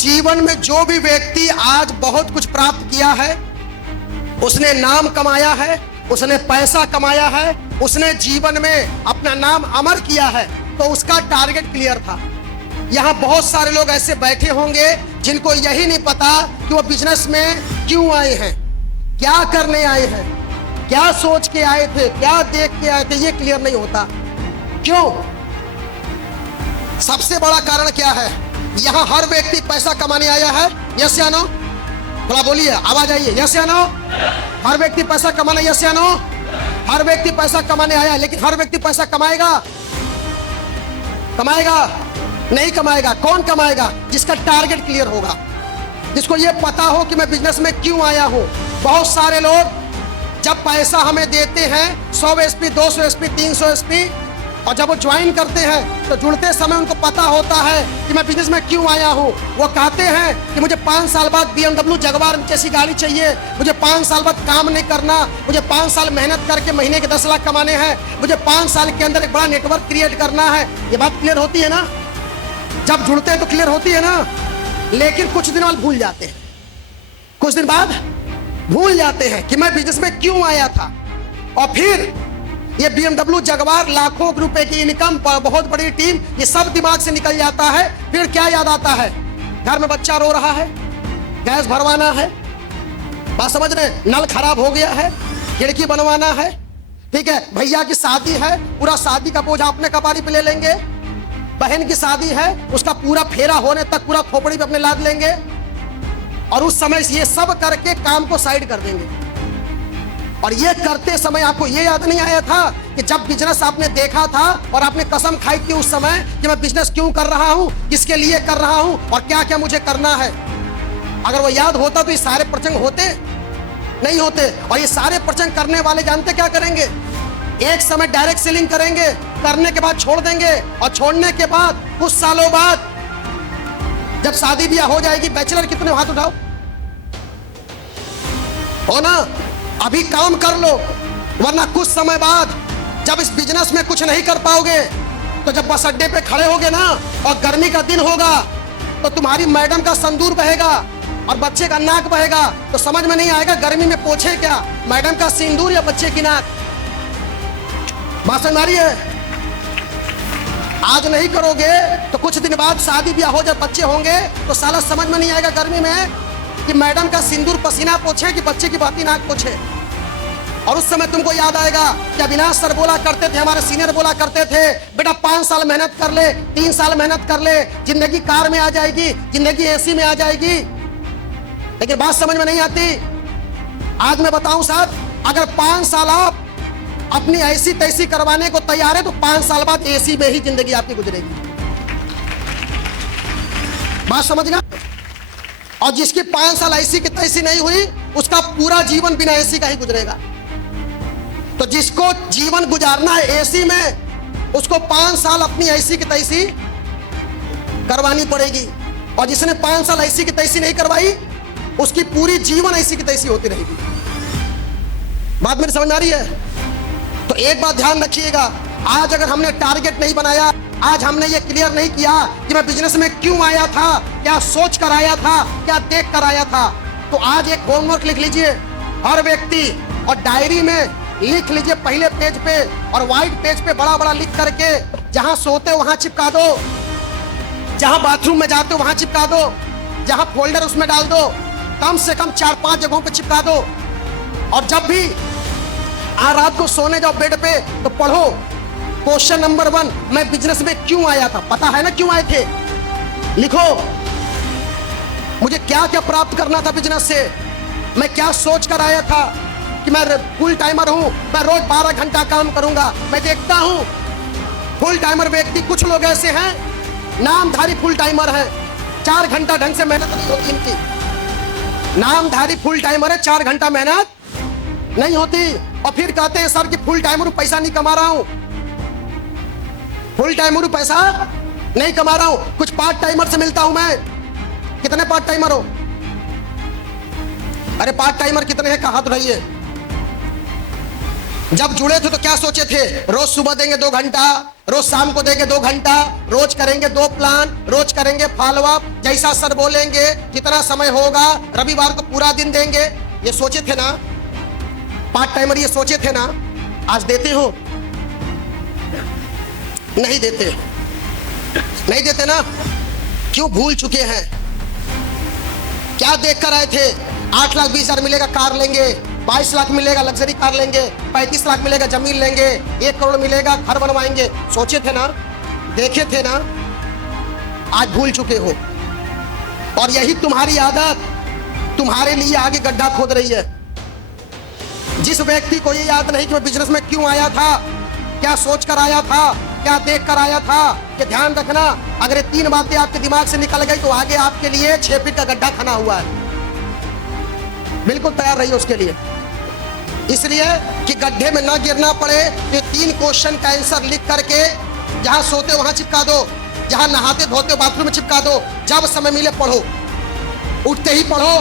जीवन में जो भी व्यक्ति आज बहुत कुछ प्राप्त किया है, उसने नाम कमाया है, उसने पैसा कमाया है, उसने जीवन में अपना नाम अमर किया है, तो उसका टारगेट क्लियर था। यहाँ बहुत सारे लोग ऐसे बैठे होंगे जिनको यही नहीं पता कि वो बिजनेस में क्यों आए हैं, क्या करने आए हैं, क्या सोच के आए थे, क्या देख के आए थे, ये क्लियर नहीं होता। क्यों? सबसे बड़ा कारण क्या है? यहाँ हर व्यक्ति पैसा कमाने आया है, यस या नो? थोड़ा बोलिए, आवाज आइए, यस या नो? हर व्यक्ति पैसा कमाने, यस या नो? हर व्यक्ति पैसा कमाने आया है, लेकिन हर व्यक्ति पैसा कमाएगा? कमाएगा? नहीं कमाएगा। कौन कमाएगा? जिसका टारगेट क्लियर होगा, जिसको ये पता हो कि मैं बिजनेस में क्यों आया हूं। बहुत सारे लोग जब पैसा हमें देते हैं 100 एसपी, 200 एसपी, 300 एसपी, और जब वो ज्वाइन करते हैं तो जुड़ते समय उनको पता होता है कि मैं बिजनेस में क्यों आया हूं। वो कहते हैं कि मुझे 5 साल बाद BMW जगुआर जैसी गाड़ी चाहिए, मुझे 5 साल बाद काम नहीं करना, मुझे 5 साल मेहनत करके महीने के 10 लाख कमाने हैं, मुझे 5 साल के अंदर एक बड़ा नेटवर्क क्रिएट करना है। ये बात क्लियर होती है ना? जब जुड़ते हैं तो क्लियर होती है ना? लेकिन कुछ दिन बाद भूल जाते हैं, कुछ दिन बाद भूल जाते हैं कि मैं बिजनेस में क्यों आया था। और फिर ये BMW जगुआर, लाखों रुपए की इनकम, बहुत बड़ी टीम, ये सब दिमाग से निकल जाता है। फिर क्या याद आता है? घर में बच्चा रो रहा है, गैस भरवाना है, बात समझ रहे? नल खराब हो गया है, खिड़की बनवाना है, ठीक है, भैया की शादी है, पूरा शादी का बोझ अपने कपारी पे ले लेंगे, बहन की शादी है, उसका पूरा फेरा होने तक पूरा खोपड़ी पे अपने लाद लेंगे, और उस समय ये सब करके काम को साइड कर देंगे। और ये करते समय आपको ये याद नहीं आया था कि जब बिजनेस आपने देखा था और आपने कसम खाई थी उस समय कि मैं बिजनेस क्यों कर रहा हूं, किसके लिए कर रहा हूं, और क्या क्या मुझे करना है। अगर वो याद होता तो ये सारे प्रसंग होते नहीं होते। और ये सारे प्रसंग करने वाले जानते क्या करेंगे? एक समय डायरेक्ट सेलिंग करेंगे, करने के बाद छोड़ देंगे, और छोड़ने के बाद कुछ सालों बाद जब शादी ब्याह हो जाएगी, बैचलर कितने हाथ उठाओ, हो ना? अभी काम कर लो, वरना कुछ समय बाद जब इस बिजनेस में कुछ नहीं कर पाओगे, तो जब बस अड्डे पे खड़े होगे ना और गर्मी का दिन होगा, तो तुम्हारी मैडम का संदूर बहेगा और बच्चे का नाक बहेगा, तो समझ में नहीं आएगा गर्मी में पोछे क्या, मैडम का सिंदूर या बच्चे की नाक। बात समझ आ रही है? आज नहीं करोगे तो कुछ दिन बाद शादी ब्याह हो, जब बच्चे होंगे तो साला समझ में नहीं आएगा गर्मी में कि मैडम का सिंदूर पसीना पोछे कि बच्चे की बाती नाक पोछे। और उस समय तुमको याद आएगा कि अविनाश सर बोला करते थे, हमारे सीनियर बोला करते थे, बेटा 5 साल मेहनत कर ले, 3 साल मेहनत कर ले, जिंदगी कार में आ जाएगी, जिंदगी एसी में आ जाएगी। लेकिन बात समझ में नहीं आती। आज मैं बताऊं साहब, अगर 5 साल आप अपनी ऐसी तैसी करवाने को तैयार है तो 5 साल बाद एसी में ही जिंदगी आपकी गुजरेगी। बात समझना? और जिसकी 5 साल ऐसी की तैसी नहीं हुई, उसका पूरा जीवन बिना एसी का ही गुजरेगा। तो जिसको जीवन गुजारना है एसी में, उसको 5 साल अपनी ऐसी की तैसी करवानी पड़ेगी। और जिसने 5 साल ऐसी की तैसी नहीं करवाई, उसकी पूरी जीवन ऐसी की तैसी होती रहेगी। बात मेरी समझ आ रही है? तो एक बात ध्यान रखिएगा, आज अगर हमने टारगेट नहीं बनाया, आज हमने ये क्लियर नहीं किया कि मैं बिजनेस में क्यों आया था, क्या सोच कर आया था, क्या देख कर आया था, तो आज एक होमवर्क लिख लीजिए हर व्यक्ति, और डायरी में लिख लीजिए पहले पेज पे, और व्हाइट पेज पे बड़ा बड़ा लिख करके, जहां सोते वहां चिपका दो, जहां बाथरूम में जाते हो वहां चिपका दो, जहां फोल्डर उसमें डाल दो, कम से कम 4-5 जगहों पे चिपका दो। और जब भी रात को सोने जाओ बेड पे तो पढ़ो क्वेश्चन नंबर 1, मैं बिजनेस में क्यों आया था। पता है ना क्यों आए थे? लिखो, मुझे क्या क्या प्राप्त करना था बिजनेस से, मैं क्या सोच कर आया था कि मैं फुल टाइमर हूं, मैं रोज 12 घंटा काम करूंगा। मैं देखता हूं फुल टाइमर व्यक्ति, कुछ लोग ऐसे हैं नामधारी फुल टाइमर है, 4 घंटा ढंग से मेहनत नहीं होती इनकी। नामधारी फुल टाइमर है, 4 घंटा मेहनत नहीं होती, और फिर कहते हैं सर कि फुल टाइमर पैसा नहीं कमा रहा हूं, फुल टाइमर पैसा नहीं कमा रहा हूं, कुछ पार्ट टाइमर से मिलता हूं मैं। कितने पार्ट टाइमर हो? अरे पार्ट टाइमर कितने हैं का हाथ उठाइए। जब जुड़े थे तो क्या सोचे थे? रोज सुबह देंगे 2 घंटा, रोज शाम को देंगे 2 घंटा, रोज करेंगे 2 प्लान, रोज करेंगे फॉलोअप, जैसा सर बोलेंगे जितना समय होगा, रविवार को पूरा दिन देंगे। ये सोचे थे ना पार्ट टाइमर, ये सोचे थे ना, आज देते हो? नहीं देते, नहीं देते ना। क्यों? भूल चुके हैं। क्या देख कर आए थे? 8,20,000 मिलेगा कार लेंगे, 22 लाख मिलेगा लग्जरी कार लेंगे, 35 लाख मिलेगा जमीन लेंगे, 1 करोड़ मिलेगा घर बनवाएंगे। सोचे थे ना, देखे थे ना, आज भूल चुके हो। और यही तुम्हारी आदत तुम्हारे लिए आगे गड्ढा खोद रही है। जिस व्यक्ति को ये याद नहीं कि मैं बिजनेस में क्यों आया था, क्या सोच कर आया था, क्या देख कर आया था, कि ध्यान रखना अगर ये 3 बातें आपके दिमाग से निकल गई तो आगे आपके लिए 6 फीट का गड्ढा खना हुआ है। बिल्कुल तैयार रहिए उसके लिए, इसलिए कि गड्ढे में ना गिरना पड़े। तो 3 क्वेश्चन का आंसर लिख करके जहां सोते वहां चिपका दो, जहां नहाते धोते बाथरूम में चिपका दो। जब समय मिले पढ़ो, उठते ही पढ़ो,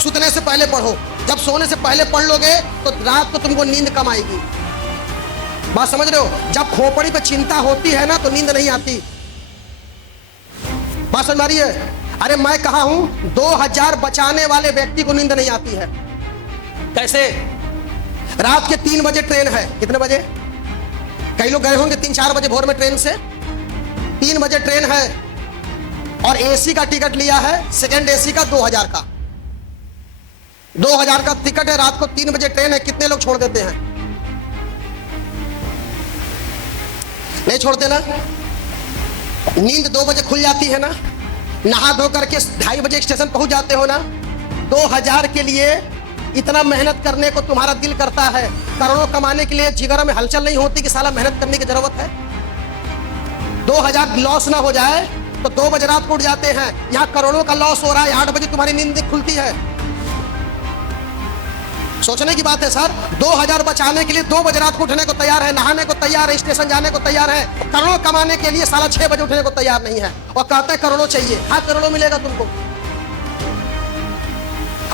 सुतने से पहले पढ़ो। जब सोने से पहले पढ़ लोगे तो रात को तुमको नींद कम आएगी। बात समझ रहे हो? जब खोपड़ी पे चिंता होती है ना तो नींद नहीं आती। बात समझ आ रही है? अरे मैं कहा हूं 2000 बचाने वाले व्यक्ति को नींद नहीं आती है। कैसे? रात के 3 बजे ट्रेन है। कितने बजे? कई लोग गए होंगे 3-4 बजे भोर में ट्रेन से। 3 बजे ट्रेन है और एसी का टिकट लिया है, सेकंड एसी का 2000 का। 2000 का टिकट है, रात को 3 बजे ट्रेन है। कितने लोग छोड़ देते हैं? नहीं छोड़ते ना। नींद 2 बजे खुल जाती है ना, नहा धो करके 2:30 बजे स्टेशन पहुंच जाते हो ना। 2000 के लिए इतना मेहनत करने को तुम्हारा दिल करता है। करोड़ों कमाने के लिए जिगर में हलचल नहीं होती कि साला मेहनत करने की जरूरत है। 2000 लॉस ना हो जाए तो 2 बजे रात को उठ जाते हैं। यहां करोड़ों का लॉस हो रहा है, 8 बजे तुम्हारी नींद खुलती है। सोचने की बात है सर। 2000 बचाने के लिए 2 बजे रात को उठने को तैयार है, नहाने को तैयार है, स्टेशन जाने को तैयार है। करोड़ों कमाने के लिए साला 6 बजे उठने को तैयार नहीं है और कहते हैं करोड़ों चाहिए। हाँ, करोड़ों मिलेगा तुमको।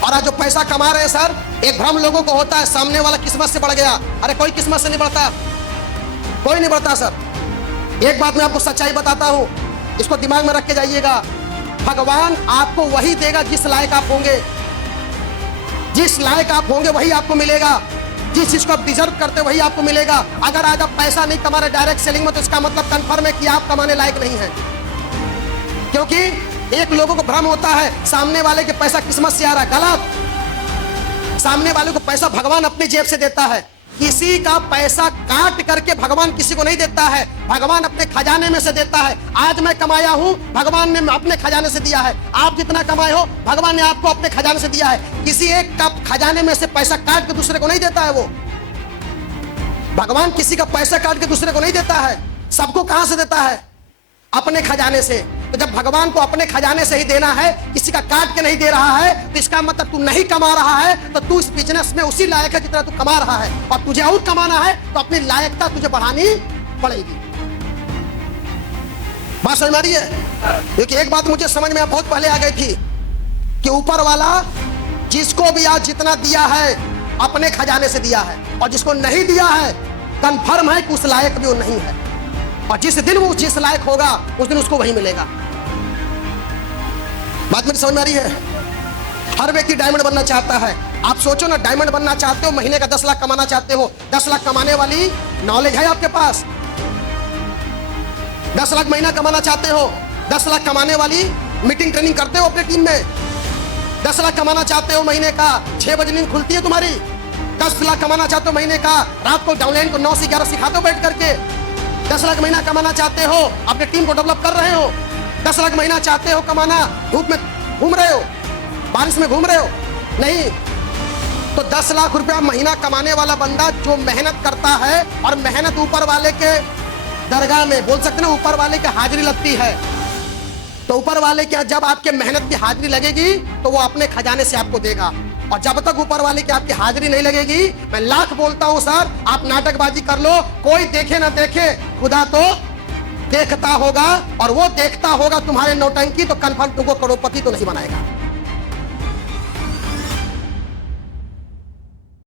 और आज जो पैसा कमा रहे हैं सर, एक भ्रम लोगों को होता है सामने वाला किस्मत से बढ़ गया। अरे कोई किस्मत से नहीं बढ़ता, कोई नहीं बढ़ता सर। एक बात मैं आपको सच्चाई बताता हूं, इसको दिमाग में रख के जाइएगा। भगवान आपको वही देगा जिस लायक आप होंगे। जिस लायक आप होंगे वही आपको मिलेगा। जिस चीज को आप डिजर्व करते वही आपको मिलेगा। अगर आज आप पैसा नहीं कमा रहे डायरेक्ट सेलिंग में, तो इसका मतलब कंफर्म है कि आप कमाने लायक नहीं है। क्योंकि एक लोगों को भ्रम होता है सामने वाले के पैसा किस्मत से आ रहा है। गलत। सामने वाले को पैसा भगवान अपनी जेब से देता है। किसी का पैसा काट करके भगवान किसी को नहीं देता है, भगवान अपने खजाने में से देता है। आज मैं कमाया हूं, भगवान ने अपने खजाने से दिया है। आप जितना कमाए हो भगवान ने आपको अपने खजाने से दिया है। किसी एक का खजाने में से पैसा काट के दूसरे को नहीं देता है। वो भगवान किसी का पैसा काट के दूसरे को नहीं देता है। सबको कहां से देता है? अपने खजाने से। तो जब भगवान को अपने खजाने से ही देना है, किसी का काट के नहीं दे रहा है, तो इसका मतलब तू नहीं कमा रहा है तो तू इस बिजनेस में उसी लायक है जितना तू कमा रहा है। और तुझे और कमाना है तो अपनी लायकता तुझे बढ़ानी पड़ेगी। बात समझ में आ रही है? क्योंकि एक बात मुझे समझ में बहुत पहले आ गई थी कि ऊपर वाला जिसको भी आज जितना दिया है अपने खजाने से दिया है, और जिसको नहीं दिया है कंफर्म है कि उस लायक भी वो नहीं है। और जिस दिन वो जिस लायक होगा उस दिन उसको वही मिलेगा। बात मेरी समझ में आ रही है? हर व्यक्ति डायमंड बनना चाहता है। आप सोचो ना, डायमंड बनना चाहते हो, महीने का 10 लाख कमाना चाहते हो। 10 लाख कमाने वाली नॉलेज है आपके पास? 10 लाख महीना कमाना चाहते हो? 10 लाख कमाने वाली मीटिंग ट्रेनिंग करते हो अपने टीम में? 10 लाख कमाना चाहते हो महीने का 6 बजे नींद खुलती है तुम्हारी? 10 लाख कमाना चाहते हो महीने का, रात को डाउनलाइन को 9 से 11 सिखाते हो बैठ करके? 10 लाख महीना कमाना चाहते हो, अपने टीम को डेवलप कर रहे हो? 10 लाख महीना चाहते हो कमाना, धूप में घूम रहे हो, बारिश में घूम रहे हो? नहीं। तो 10 लाख रुपया महीना कमाने वाला बंदा जो मेहनत करता है, और मेहनत ऊपर वाले के दरगाह में, बोल सकते ना, ऊपर वाले की हाजिरी लगती है। तो ऊपर वाले क्या, जब आपके मेहनत की हाजिरी लगेगी तो वो अपने खजाने से आपको देगा। और जब तक ऊपर वाले की आपकी हाजिरी नहीं लगेगी, मैं लाख बोलता हूं सर, आप नाटकबाजी कर लो, कोई देखे ना देखे, खुदा तो देखता होगा। और वो देखता होगा तुम्हारे नौटंकी, तो कंफर्म तुमको करोड़पति तो नहीं बनाएगा।